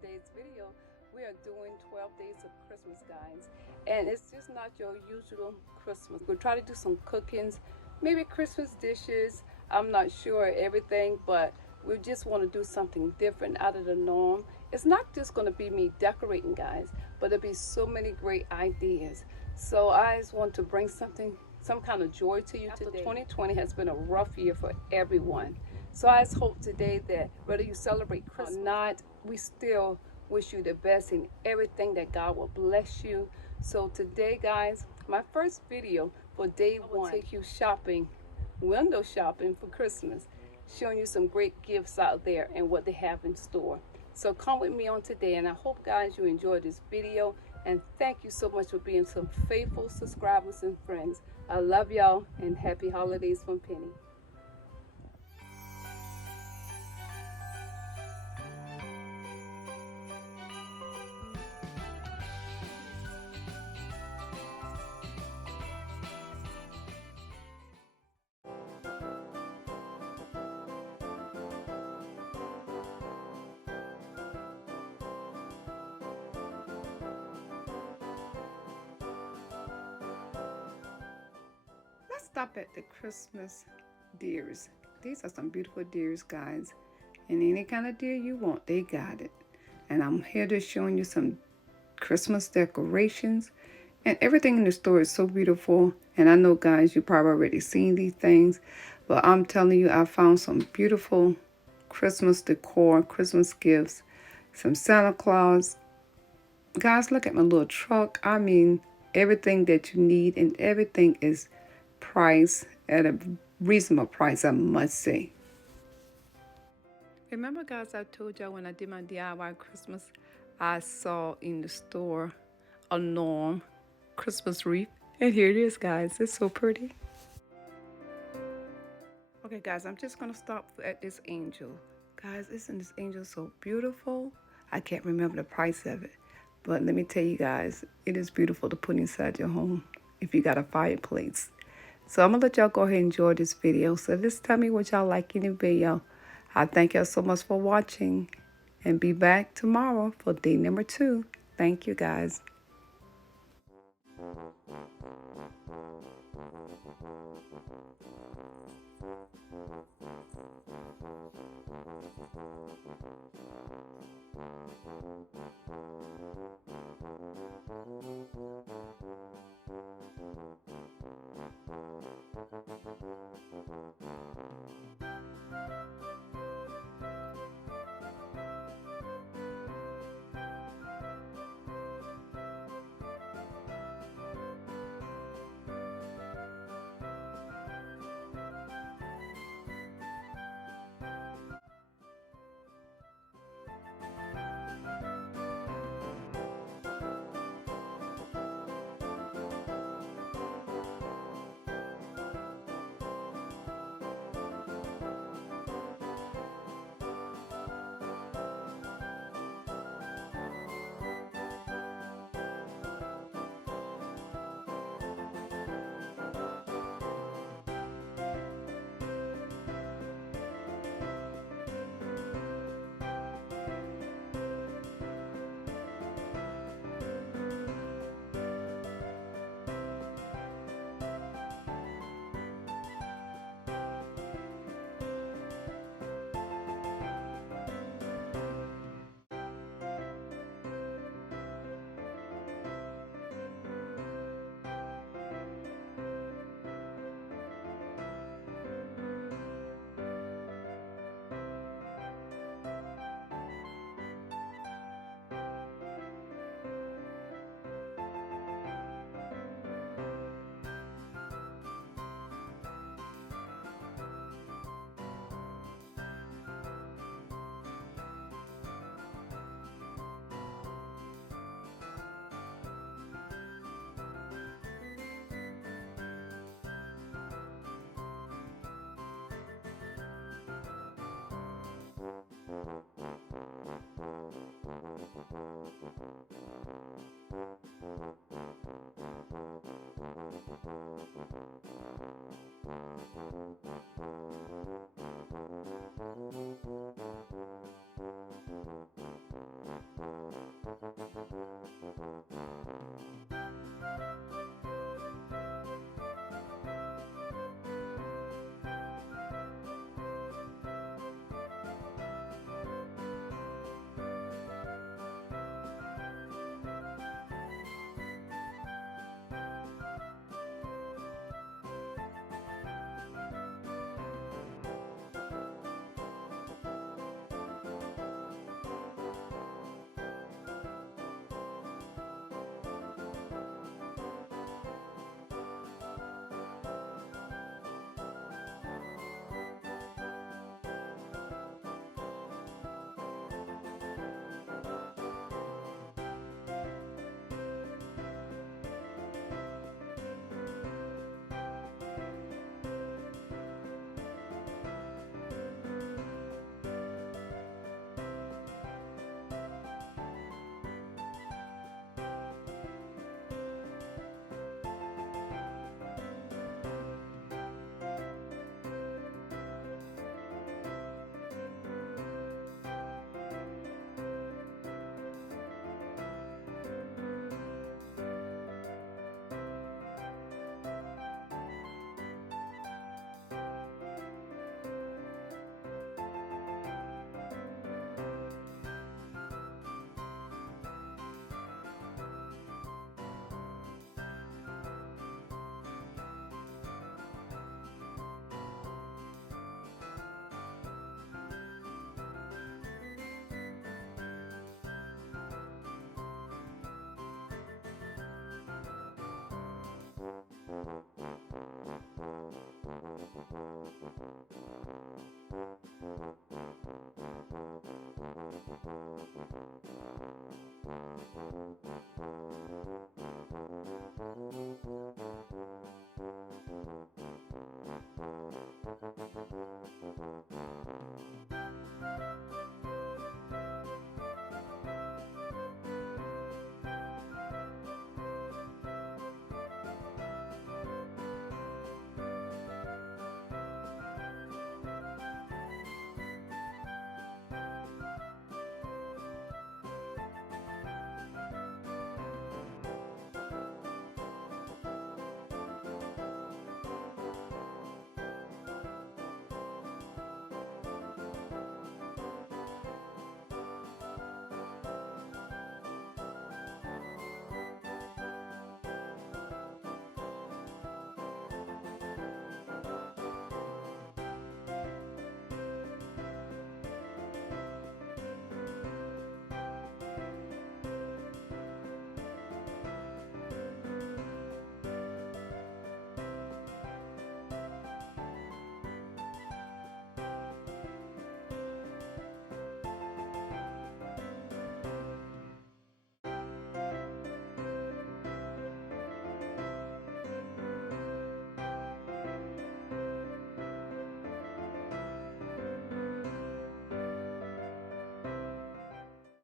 today's video, we are doing 12 days of Christmas, guys. And it's just not your usual Christmas. We'll try to do some cookings, maybe Christmas dishes. I'm not sure everything, but we just want to do something different out of the norm. It's not just going to be me decorating, guys, but there'll be so many great ideas. So I just want to bring some kind of joy to you today. 2020 has been a rough year for everyone. So I just hope today that whether you celebrate Christmas or not, we still wish you the best in everything, that God will bless you. So today, guys, my first video for day one will take you shopping, window shopping for Christmas, showing you some great gifts out there and what they have in store. So come with me on today, and I hope, guys, you enjoyed this video. And thank you so much for being some faithful subscribers and friends. I love y'all, and happy holidays from Penny. Let's stop at the Christmas deers. These are some beautiful deers, guys. And any kind of deer you want, they got it. And I'm here to showing you some Christmas decorations. And everything in the store is so beautiful. And I know, guys, you probably already seen these things. But I'm telling you, I found some beautiful Christmas decor, Christmas gifts, some Santa Claus. Guys, look at my little truck. I mean, everything that you need, and everything is priced at a reasonable price, I must say. Remember, guys, I told y'all when I did my DIY Christmas, I saw in the store a Norm Christmas wreath. And here it is, guys. It's so pretty. Okay, guys, I'm just going to stop at this angel. Guys, isn't this angel so beautiful? I can't remember the price of it. But let me tell you guys, it is beautiful to put inside your home if you got a fireplace. So I'm going to let y'all go ahead and enjoy this video. So just tell me what y'all like in the video. I thank y'all so much for watching. And be back tomorrow for day number 2. Thank you, guys.